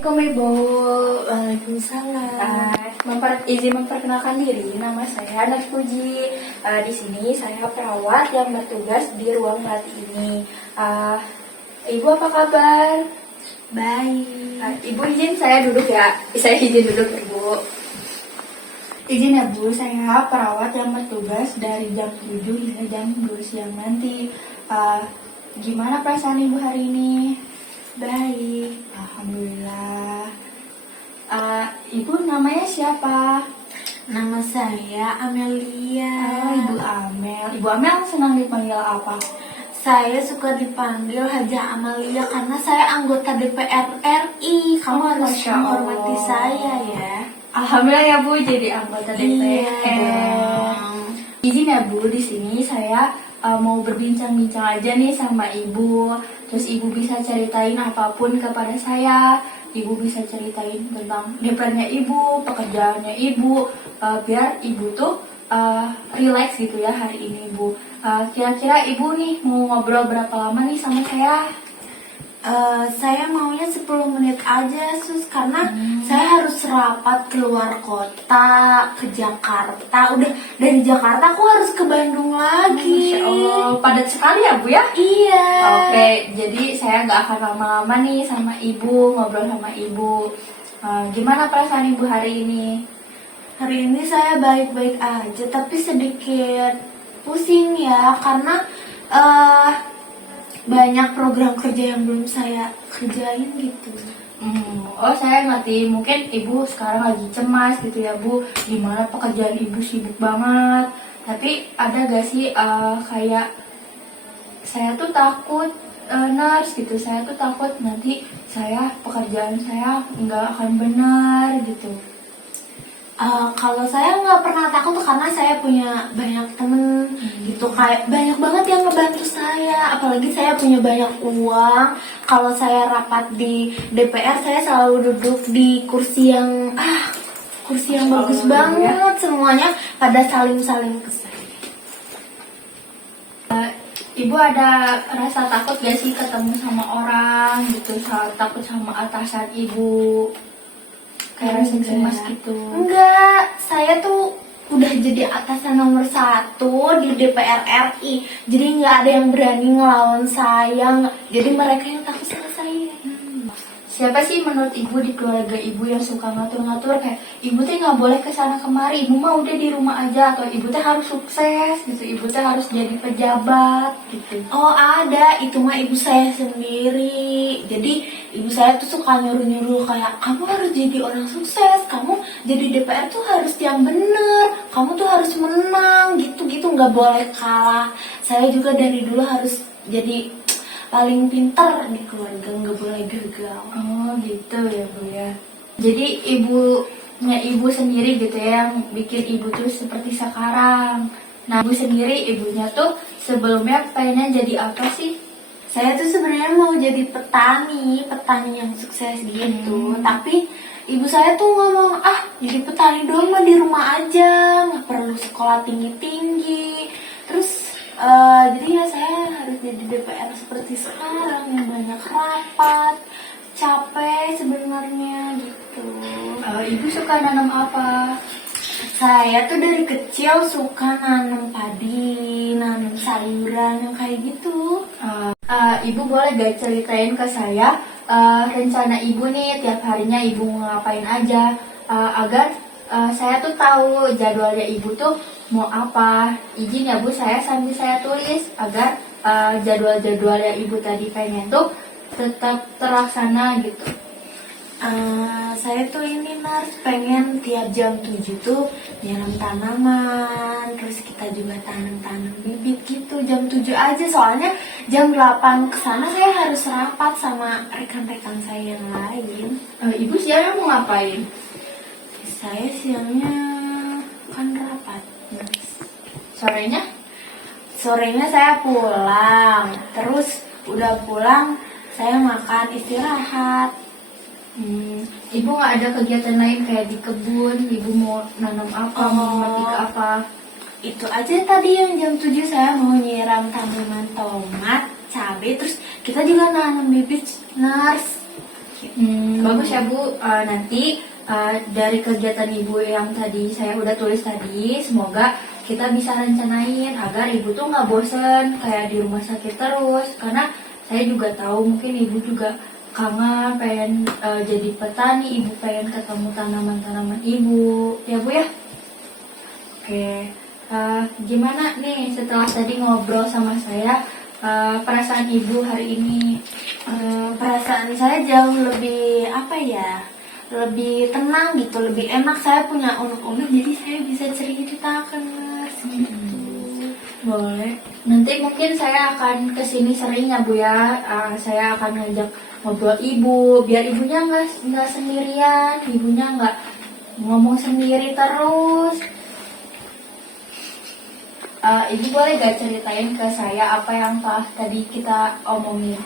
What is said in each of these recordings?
Assalamualaikum Ibu. Waalaikumsalam. Izin memperkenalkan diri, nama saya Naf Puji. Di sini saya perawat yang bertugas di ruang melatih ini. Ibu apa kabar? Baik. Ibu izin saya duduk ya. Saya izin duduk Ibu. Izin ya Bu, saya perawat yang bertugas dari jam 7 hingga jam 2 siang nanti. Gimana perasaan Ibu hari ini? Baik. Alhamdulillah. Ibu namanya siapa? Nama saya Amelia. Ibu Amel. Ibu Amel senang dipanggil apa? Saya suka dipanggil Haja Amelia karena saya anggota DPR RI. Kamu harus Masya menghormati Allah. saya ya. Alhamdulillah ya Bu, jadi anggota DPR. Iya dong. Izin ya Bu, di sini saya mau berbincang-bincang aja nih sama Ibu. Terus Ibu bisa ceritain apapun kepada saya. Ibu bisa ceritain tentang DPR-nya Ibu, pekerjaannya Ibu, biar Ibu tuh relax gitu ya hari ini Bu. Kira-kira Ibu nih mau ngobrol berapa lama nih sama saya? Saya maunya 10 menit aja Sus, karena saya harus rapat keluar kota, ke Jakarta. Udah dari Jakarta aku harus ke Bandung lagi. Masya Allah, padat sekali ya Bu ya? Iya. Oke, jadi saya nggak akan lama-lama nih sama Ibu, ngobrol sama Ibu. Gimana perasaan Ibu hari ini? Hari ini saya baik-baik aja, tapi sedikit pusing ya, karena banyak program kerja yang belum saya kerjain gitu. Saya ngerti. Mungkin Ibu sekarang lagi cemas gitu ya Bu. Gimana pekerjaan Ibu sibuk banget. Tapi ada gak sih kayak saya tuh takut nurse gitu. Saya tuh takut nanti pekerjaan saya nggak akan benar gitu. Kalau saya nggak pernah takut karena saya punya banyak temen gitu, kayak banyak banget yang ngebantu saya, apalagi saya punya banyak uang. Kalau saya rapat di DPR, saya selalu duduk di kursi yang bagus banget, semuanya pada saling-saling ke saya. Ibu ada rasa takut gak sih ketemu sama orang gitu, takut sama atasan Ibu? Kayak rasa cemas gitu. Enggak, saya tuh udah jadi atasan nomor 1 di DPR RI. Jadi nggak ada yang berani ngelawan saya. Jadi mereka yang takut sama saya. Siapa sih menurut Ibu di keluarga Ibu yang suka ngatur-ngatur kayak Ibu teh nggak boleh kesana kemari, Ibu mah udah di rumah aja, atau Ibu teh harus sukses gitu, Ibu teh harus jadi pejabat gitu? Oh ada, itu mah ibu saya sendiri. Jadi ibu saya tuh suka nyuruh-nyuruh kayak kamu harus jadi orang sukses, kamu jadi DPR tuh harus yang bener, kamu tuh harus menang gitu-gitu, nggak boleh kalah. Saya juga dari dulu harus jadi paling pintar di keluarga, nggak boleh gagal. Oh gitu ya Bu ya. Jadi Ibu sendiri gitu ya yang bikin Ibu tuh seperti sekarang. Nah Ibu sendiri, ibunya tuh sebelumnya pengennya jadi apa sih? Saya tuh sebenarnya mau jadi petani yang sukses gitu. Tapi ibu saya tuh ngomong, jadi petani doang mah di rumah aja, nggak perlu sekolah tinggi-tinggi. Terus jadi ya saya harus jadi DPR seperti sekarang yang banyak rapat, capek sebenarnya gitu. Ibu suka nanam apa? Saya tuh dari kecil suka nanam padi, nanam sayuran yang kayak gitu. Ibu boleh gak ceritain ke saya rencana Ibu nih tiap harinya Ibu ngapain aja agar saya tuh tahu jadwalnya Ibu tuh mau apa. Izin ya Bu, saya sambil saya tulis agar jadwal-jadwalnya Ibu tadi pengen tuh tetap terlaksana gitu. Saya tuh ini Nars, pengen tiap jam 7 tuh nyiram tanaman, terus kita juga tanam-tanam bibit gitu jam 7 aja, soalnya jam 8 kesana saya harus rapat sama rekan-rekan saya yang lain. Ibu siangnya mau ngapain? Saya siangnya kan rapat, Sorenya? sorenya saya pulang, terus udah pulang saya makan istirahat. Ibu nggak ada kegiatan lain kayak di kebun? Ibu mau nanam apa? Mau memetik apa? Itu aja tadi yang jam 7 saya mau nyiram tanaman tomat, cabai, terus kita juga nanam bibit Nars. Bagus ya Bu. Nanti dari kegiatan Ibu yang tadi saya udah tulis tadi, semoga kita bisa rencanain agar Ibu tuh nggak bosen kayak di rumah sakit terus. Karena saya juga tahu mungkin Ibu juga kangen pengen jadi petani, Ibu pengen ketemu tanaman-tanaman Ibu, ya Bu ya. Oke, gimana nih setelah tadi ngobrol sama saya, perasaan Ibu hari ini? Perasaan saya jauh lebih apa ya, lebih tenang gitu, lebih enak. Saya punya unek-unek jadi saya bisa ceritakan gitu. Boleh. Nanti mungkin saya akan kesini sering ya Bu ya. Saya akan ngajak ngobrol Ibu, biar Ibunya nggak sendirian, Ibunya nggak ngomong sendiri terus. Ibu boleh gak ceritain ke saya apa yang telah tadi kita omongin?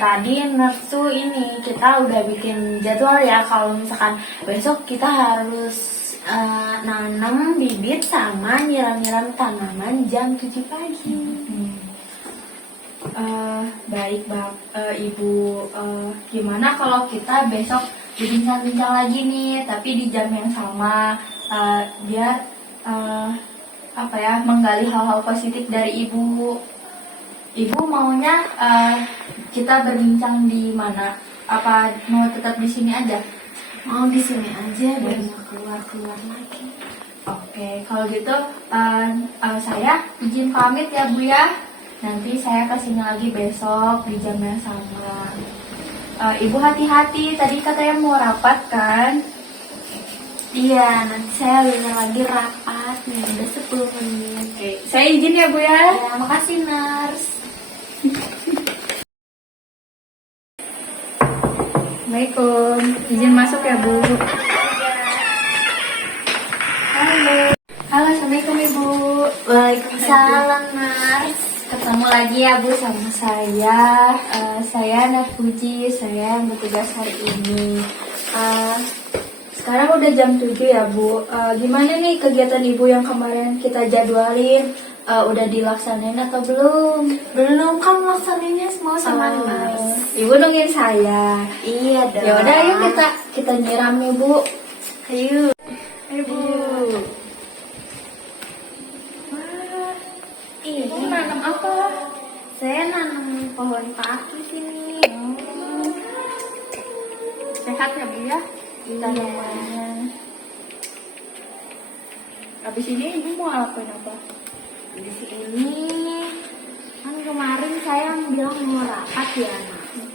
Tadi nafsu ini kita udah bikin jadwal ya, kalau misalkan besok kita harus nanam bibit sama nyiram-nyiram tanaman jam 7 pagi. Baik Ibu, gimana kalau kita besok berbincang-bincang lagi nih, tapi di jam yang sama, biar menggali hal-hal positif dari Ibu. Ibu maunya kita berbincang di mana? Apa mau tetap di sini aja? Mau di sini aja biar nggak keluar lagi. Oke, kalau gitu saya izin pamit ya Bu ya. Nanti saya kesini lagi besok di jam yang sama. Ibu hati-hati, tadi katanya mau rapat kan? Iya, nanti saya bentar lagi rapat nih, udah 10 menit. Oke, saya izin ya Bu ya. Ya, makasih nurse. Assalamualaikum, izin masuk ya Bu. Halo, Assalamualaikum Ibu. Waalaikumsalam nurse. Ketemu lagi ya Bu sama saya. Saya Nafuji, saya yang bertugas hari ini. Sekarang udah jam 7 ya Bu. Gimana nih kegiatan Ibu yang kemarin kita jadwalin? Udah dilaksanain atau belum? Belum, kan laksananya semua sama nurse. Ibu nungguin saya. Iya dong. Ya udah, ayo kita nyiram nih Bu. Ayo. Ayo Bu. Ibu nanam apa? Saya nanam pohon pati sini. Sehat ya Bu ya? Iya. Tanamannya. Habis ini Ibu mau lakuin apa? Di sini kan kemarin saya bilang mau rapat ya,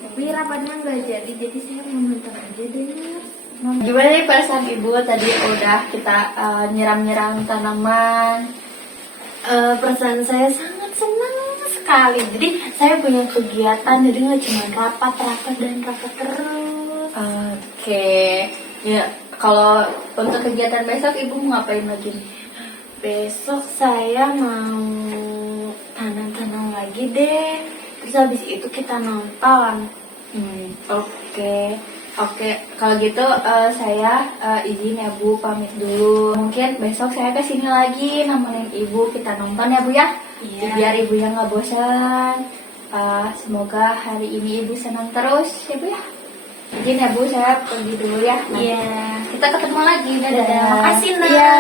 tapi rapatnya nggak jadi saya mau nonton aja deh. Gimana nih perasaan Ibu tadi udah kita nyiram-nyiram tanaman? Perasaan saya sangat senang sekali. Jadi saya punya kegiatan, jadi nggak cuma rapat terus. Oke. Ya, kalau untuk kegiatan besok Ibu mau ngapain lagi nih? Besok saya mau tanam-tanam lagi deh. Terus habis itu kita nonton. Oke. Kalau gitu saya izin ya Bu, pamit dulu. Mungkin besok saya kesini lagi nemenin Ibu, kita nonton ya Bu ya. Iya. Biar Ibunya nggak bosan. Semoga hari ini Ibu senang terus ya Bu ya. Izin ya Bu, saya pergi dulu ya. Iya. Kita ketemu lagi. Dadah. Makasih, Nurse. Iya.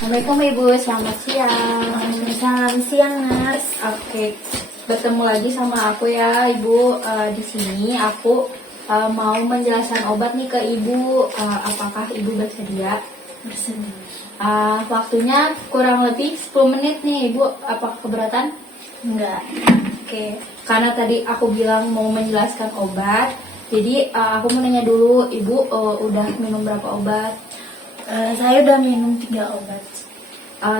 Assalamualaikum Ibu, selamat siang. Selamat siang nurse. Oke, bertemu lagi sama aku ya Ibu. Di sini aku mau menjelaskan obat nih ke Ibu. Apakah Ibu bersedia? Bersedia. Waktunya kurang lebih 10 menit nih Ibu. Apakah keberatan? Enggak. Oke, karena tadi aku bilang mau menjelaskan obat, jadi aku mau nanya dulu Ibu udah minum berapa obat? Saya udah minum 3 obat.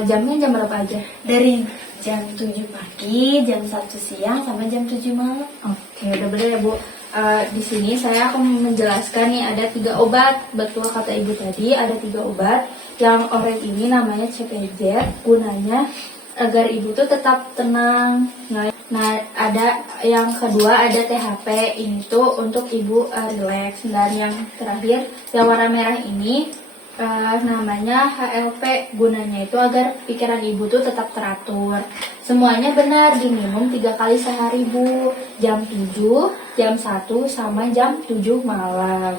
Jamnya jam berapa aja? Dari jam 7 pagi, jam 1 siang, sama jam 7 malam. Oke, udah bener ya Bu. Di sini saya akan menjelaskan nih ada 3 obat. Betul kata Ibu tadi, ada 3 obat. Yang orange ini namanya CPZ, gunanya agar Ibu tuh tetap tenang. Nah, ada yang kedua ada THP, ini tuh untuk Ibu relax. Dan yang terakhir yang warna merah ini Namanya HLP, gunanya itu agar pikiran ibu tuh tetap teratur. Semuanya benar diminum 3 kali sehari Bu, jam 7, jam 1, sama jam 7 malam.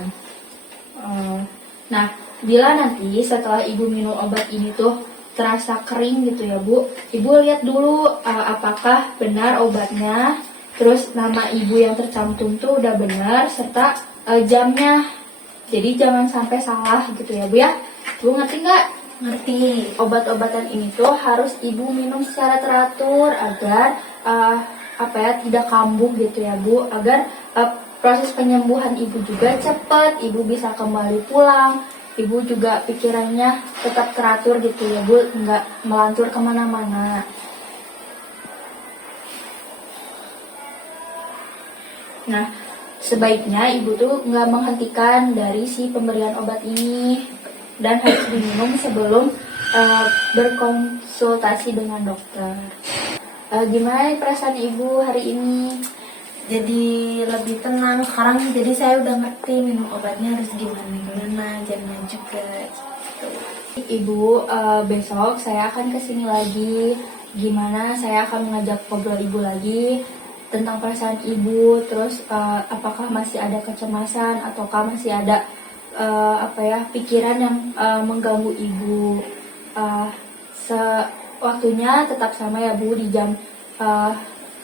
Nah, bila nanti setelah ibu minum obat ini tuh terasa kering gitu ya Bu, ibu lihat dulu apakah benar obatnya, terus nama ibu yang tercantum tuh udah benar, serta jamnya. Jadi jangan sampai salah gitu ya Bu ya. Bu ngerti nggak? Ngerti. Obat-obatan ini tuh harus ibu minum secara teratur agar tidak kambuh gitu ya Bu, agar proses penyembuhan ibu juga cepat, ibu bisa kembali pulang, ibu juga pikirannya tetap teratur gitu ya Bu, nggak melantur kemana-mana. Nah, sebaiknya ibu tuh nggak menghentikan dari si pemberian obat ini dan harus diminum sebelum berkonsultasi dengan dokter. Gimana nih perasaan ibu hari ini? Jadi lebih tenang sekarang. Jadi saya udah ngerti minum obatnya harus gimana jamnya juga gitu. Ibu, besok saya akan kesini lagi. Gimana saya akan mengajak ngobrol ibu lagi tentang perasaan ibu. Terus apakah masih ada kecemasan ataukah masih ada pikiran yang mengganggu ibu. Waktunya tetap sama ya Bu, di jam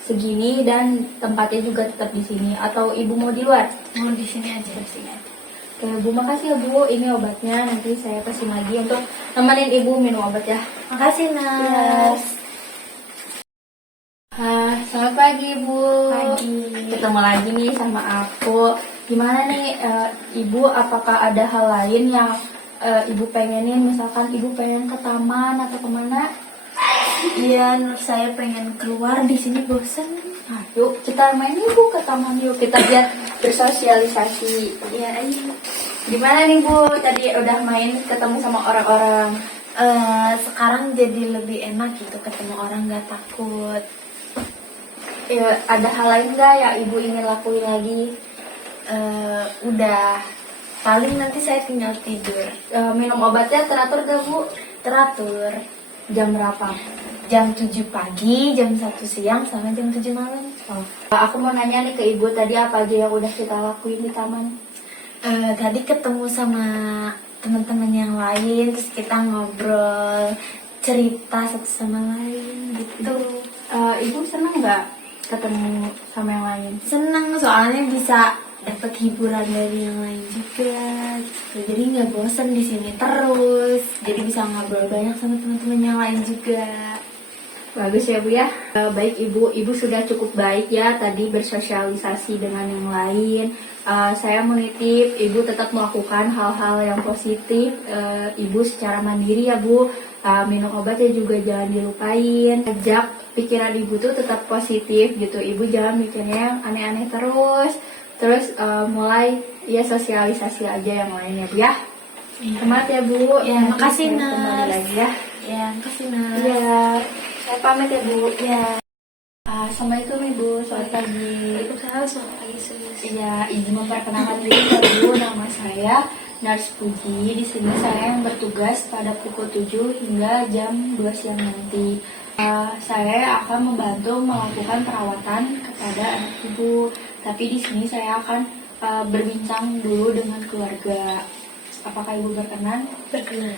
segini, dan tempatnya juga tetap di sini. Atau ibu mau di luar? Mau di sini aja. Di sini aja. Oke Bu, makasih ya Bu. Ini obatnya, nanti saya kesini lagi untuk nemenin ibu minum obat ya. Makasih Nas. Selamat pagi Bu. Pagi. Ketemu lagi nih sama aku. Gimana nih ibu? Apakah ada hal lain yang ibu pengenin? Misalkan ibu pengen ke taman atau kemana? Iya, Nur, saya pengen keluar, di sini bosan. Nah, yuk kita main yuk ke taman yuk. Kita biar bersosialisasi. Iya, ayo. Gimana nih Bu? Tadi udah main ketemu sama orang-orang. Sekarang jadi lebih enak gitu, ketemu orang nggak takut. Ya, ada hal lain nggak yang ibu ingin lakuin lagi? Udah, paling nanti saya tinggal tidur. Minum obatnya teratur gak Bu? Teratur. Jam berapa? Jam 7 pagi, jam 1 siang, sama jam 7 malam. Aku mau nanya nih ke ibu, tadi apa aja yang udah kita lakuin di taman? Tadi ketemu sama teman-teman yang lain, terus kita ngobrol, cerita satu sama lain gitu. Ibu seneng nggak ketemu sama yang lain? Seneng, soalnya bisa dapat hiburan dari yang lain juga gitu. Jadi nggak bosan di sini terus, jadi bisa ngobrol banyak sama teman-teman yang lain juga. Bagus ya Bu ya. Baik Ibu sudah cukup baik ya tadi bersosialisasi dengan yang lain. Saya menitip Ibu tetap melakukan hal-hal yang positif. Ibu secara mandiri ya Bu. Minum obatnya juga jangan dilupain. Ajak pikiran Ibu tuh tetap positif gitu. Ibu jangan mikirnya yang aneh-aneh terus. Terus mulai ya sosialisasi aja yang lain ya Bu ya. Semangat ya Bu. Ya, makasih Kembali Nas. lagi ya. Ya, makasih Nas. Iya. Saya pamit ya Bu. Ya. Assalamualaikum Ibu, selamat pagi. Waalaikumsalam, selamat pagi Sus. Iya, izin memperkenalkan diri ya Bu, nama saya Nars Puji. Di sini saya yang bertugas pada pukul 7 hingga jam 2 siang nanti. Saya akan membantu melakukan perawatan kepada anak Ibu. Tapi di sini saya akan berbincang dulu dengan keluarga. Apakah Ibu berkenan? Berkenan.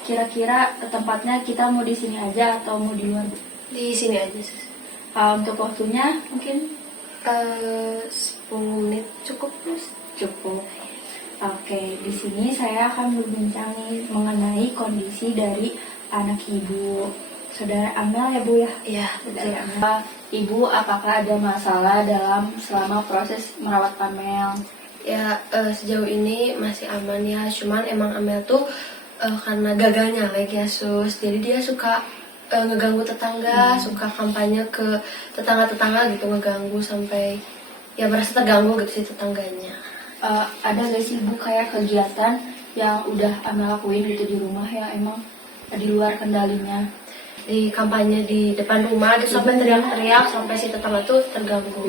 Kira-kira tempatnya kita mau di sini aja atau mau di luar? Di sini aja Sus. Untuk waktunya mungkin 10 menit cukup Sus. cukup. Oke, di sini saya akan berbincang nih mengenai kondisi dari anak Ibu. Saudara Amel ya Bu ya? Iya, Saudara Amel. Ibu, apakah ada masalah selama proses merawat Amel? Ya, sejauh ini masih aman ya. Cuman emang Amel tuh karena gagalnya lagi ya Sus. Jadi dia suka ngeganggu tetangga, suka kampanye ke tetangga-tetangga gitu, ngeganggu sampai ya merasa terganggu gitu si tetangganya. Ada gak sih Bu kayak kegiatan yang udah Amel lakuin gitu di rumah ya emang di luar kendalinya? Di kampanye di depan rumah gitu sampai teriak-teriak sampai si tetangga tuh terganggu.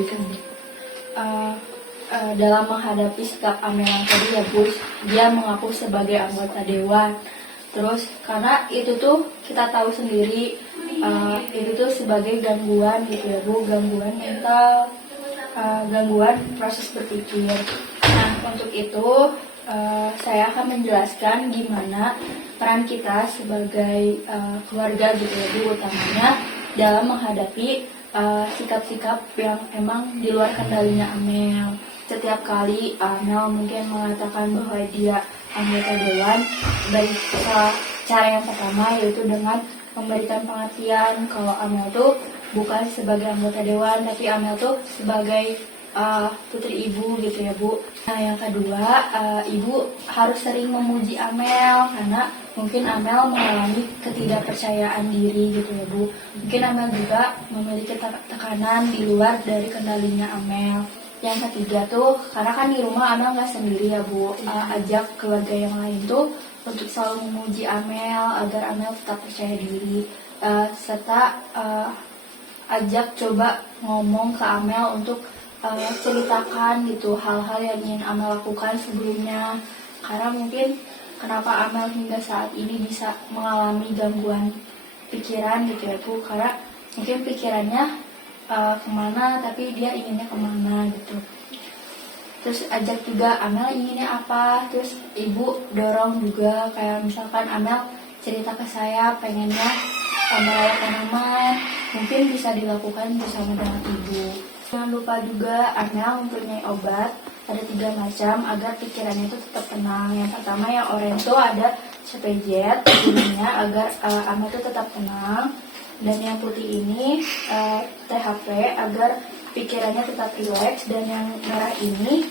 dalam menghadapi sikap Amel yang tadi ya Bu, dia mengaku sebagai anggota dewan. Terus karena itu tuh kita tahu sendiri itu tuh sebagai gangguan gitu ya Bu, gangguan mental, gangguan proses berpikir. Nah untuk itu saya akan menjelaskan gimana peran kita sebagai keluarga gitu ya Bu, utamanya dalam menghadapi sikap-sikap yang emang di luar kendalinya Amel. Setiap kali Amel mungkin mengatakan bahwa dia anggota dewan, dari cara yang pertama yaitu dengan memberikan pengertian kalau Amel tuh bukan sebagai anggota dewan, tapi Amel tuh sebagai putri ibu gitu ya Bu. Nah yang kedua, ibu harus sering memuji Amel karena mungkin Amel mengalami ketidakpercayaan diri gitu ya Bu. Mungkin Amel juga memiliki tekanan di luar dari kendalinya Amel. Yang ketiga tuh, karena kan di rumah Amel nggak sendiri ya Bu, ajak keluarga yang lain tuh untuk selalu memuji Amel agar Amel tetap percaya diri, serta ajak coba ngomong ke Amel untuk ceritakan gitu hal-hal yang ingin Amel lakukan sebelumnya, karena mungkin kenapa Amel hingga saat ini bisa mengalami gangguan pikiran gitu ya Bu, karena mungkin pikirannya kemana tapi dia inginnya kemana gitu. Terus ajak juga Amel inginnya apa, terus ibu dorong juga kayak misalkan Amel cerita ke saya pengennya merawat tanaman, mungkin bisa dilakukan bersama dengan ibu. Jangan lupa juga Amel mempunyai obat, ada 3 macam agar pikirannya itu tetap tenang. Yang pertama yang oranye itu ada CPZ, ininya agar Amel itu tetap tenang. Dan yang putih ini THP agar pikirannya tetap rileks. Dan yang merah ini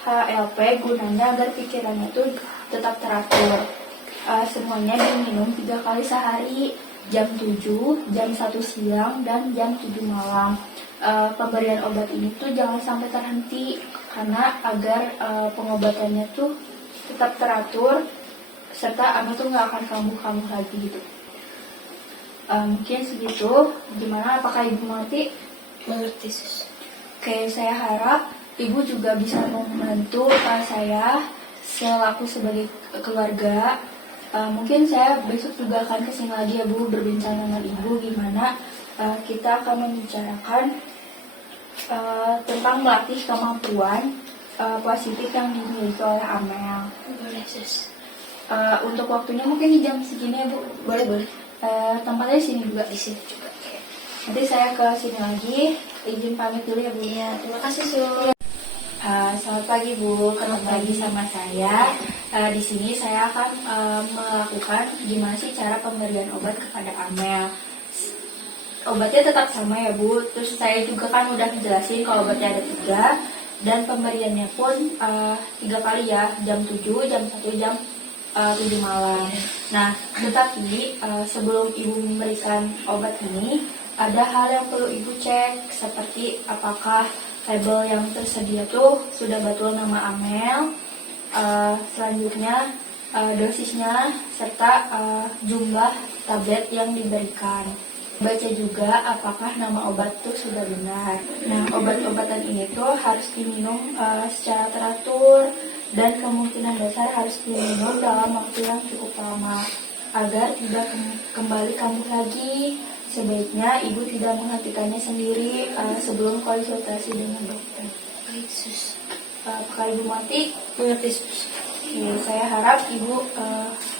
HLP gunanya agar pikirannya itu tetap teratur. Semuanya diminum 3 kali sehari, jam 7, jam 1 siang, dan jam 7 malam. Pemberian obat ini tuh jangan sampai terhenti karena agar pengobatannya tuh tetap teratur serta Amel tuh nggak akan kambuh-kambuh lagi gitu. Mungkin segitu. Gimana? Apakah ibu mengerti? Mengerti Sus. Oke, saya harap ibu juga bisa membantu saya selaku sebagai keluarga. Mungkin saya besok juga akan kesini lagi ya Bu, berbincang dengan ibu gimana kita akan membicarakan tentang melatih kemampuan positif yang dimiliki oleh Amel. Boleh Sus. Untuk waktunya mungkin di jam segini ya Bu. Boleh. Tempatnya di sini juga. Di sini juga. Oke. Nanti saya ke sini lagi. Izin pamit dulu ya Bu. Iya, terima kasih Sus. Selamat pagi Bu, ketemu lagi sama saya. Di sini saya akan melakukan gimana sih cara pemberian obat kepada Amel. Obatnya tetap sama ya Bu. Terus saya juga kan udah menjelasin kalau obatnya ada 3 dan pemberiannya pun 3 kali ya, jam 7, jam 1, jam 7 malam. Nah, tetapi sebelum ibu memberikan obat ini, ada hal yang perlu ibu cek seperti apakah label yang tersedia tuh sudah betul nama Amel, selanjutnya dosisnya serta jumlah tablet yang diberikan. Baca juga apakah nama obat tuh sudah benar. Nah, obat-obatan ini tuh harus diminum secara teratur dan kemungkinan besar harus diminum dalam waktu yang cukup lama agar tidak kembali kambuh lagi. Sebaiknya ibu tidak menghentikannya sendiri sebelum konsultasi dengan dokter. Baik Sus. Apakah ibu mengerti? Mengerti Sus. Oke, saya harap ibu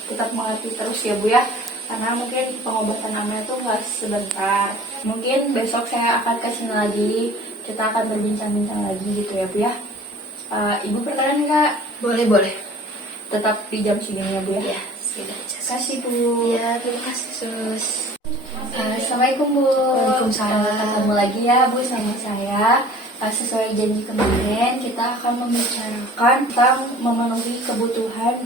tetap mengerti terus ya Bu ya, karena mungkin pengobatan Amel itu nggak sebentar. Mungkin besok saya akan kasih lagi, kita akan berbincang-bincang lagi gitu ya Bu ya. Ibu berkenan nggak? Boleh. Tetap di jam segini ya Bu ya. Ya, sudah. Terima kasih Bu. Ya, terima kasih Sus. Assalamualaikum Bu. Waalaikumsalam. Ketemu lagi ya Bu sama saya. Sesuai janji kemarin, kita akan membicarakan tentang memenuhi kebutuhan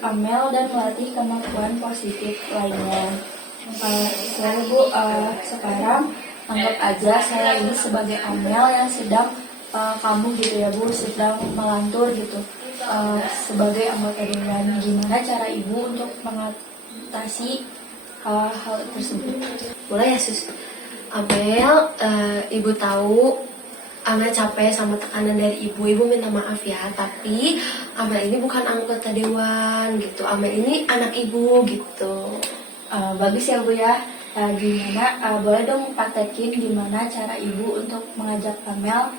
Amel dan melatih kemampuan positif lainnya. Saya Bu, sekarang anggap aja saya ini sebagai Amel yang sedang kambuh gitu ya Bu, sedang melantur gitu sebagai anggota dewan. Gimana cara Ibu untuk mengatasi hal tersebut? Boleh ya Sus. Amel, Ibu tahu Amel capek sama tekanan dari ibu. Ibu minta maaf ya, tapi Amel ini bukan anggota dewan gitu. Amel ini anak ibu gitu. Bagus ya Bu ya. Gimana, boleh dong praktekin gimana cara ibu untuk mengajak Amel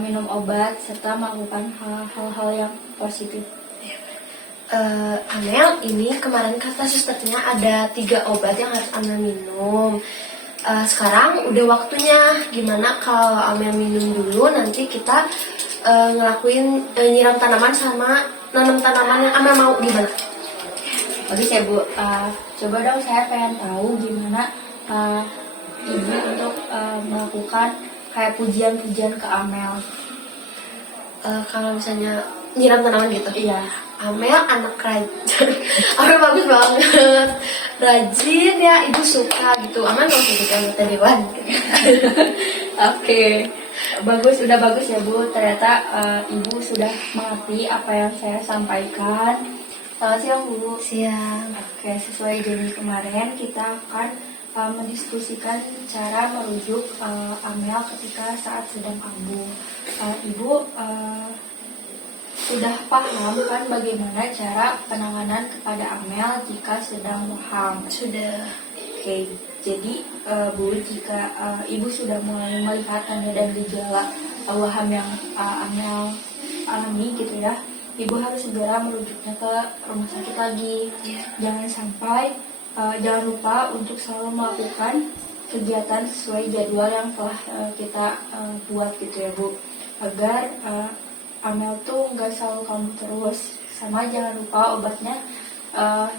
minum obat serta melakukan hal-hal yang positif. Amel, ini kemarin kata susternya ada 3 obat yang harus Amel minum. Sekarang udah waktunya. Gimana kalau Amel minum dulu, nanti kita ngelakuin nyiram tanaman sama nanam tanaman yang Amel mau, gimana? Bagus ya Bu. Coba dong saya pengen tahu gimana ibu untuk melakukan kayak pujian-pujian ke Amel. Kalau misalnya nyiram tanaman gitu. Iya. Amel anak rajin. Amel bagus banget. Rajin ya, ibu suka gitu. Amel mau jadi anggota dewan. Oke, udah bagus ya Bu. Ternyata ibu sudah mengerti apa yang saya sampaikan. Selamat siang Bu. Siang. Oke, sesuai janji kemarin kita akan mendiskusikan cara merujuk Amel ketika saat sedang kambuh. Ibu sudah paham kan bagaimana cara penanganan kepada Amel jika sedang waham? Sudah. Oke, jadi Bu, jika Ibu sudah mulai melihat tanda dan gejala waham yang Amel alami gitu ya, Ibu harus segera merujuknya ke rumah sakit lagi. Ya. Jangan lupa untuk selalu melakukan kegiatan sesuai jadwal yang telah kita buat gitu ya Bu, agar Amel tuh nggak selalu kambuh terus. Sama jangan lupa obatnya,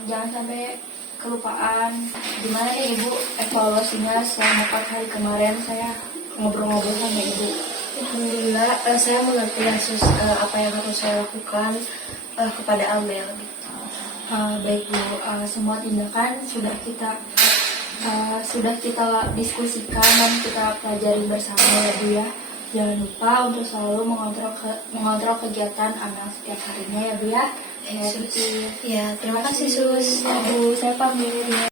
jangan sampai kelupaan. Gimana nih Ibu evaluasinya selama 4 hari kemarin saya ngobrol-ngobrol sama Ibu? Alhamdulillah, saya mengerti ya sus, apa yang harus saya lakukan kepada Amel. Baik Bu, semua tindakan sudah kita diskusikan dan kita pelajari bersama ya Bu ya. Jangan lupa untuk selalu mengontrol kegiatan Amel setiap harinya ya Bu ya. Ya, terima kasih sus. Bu, saya pamit.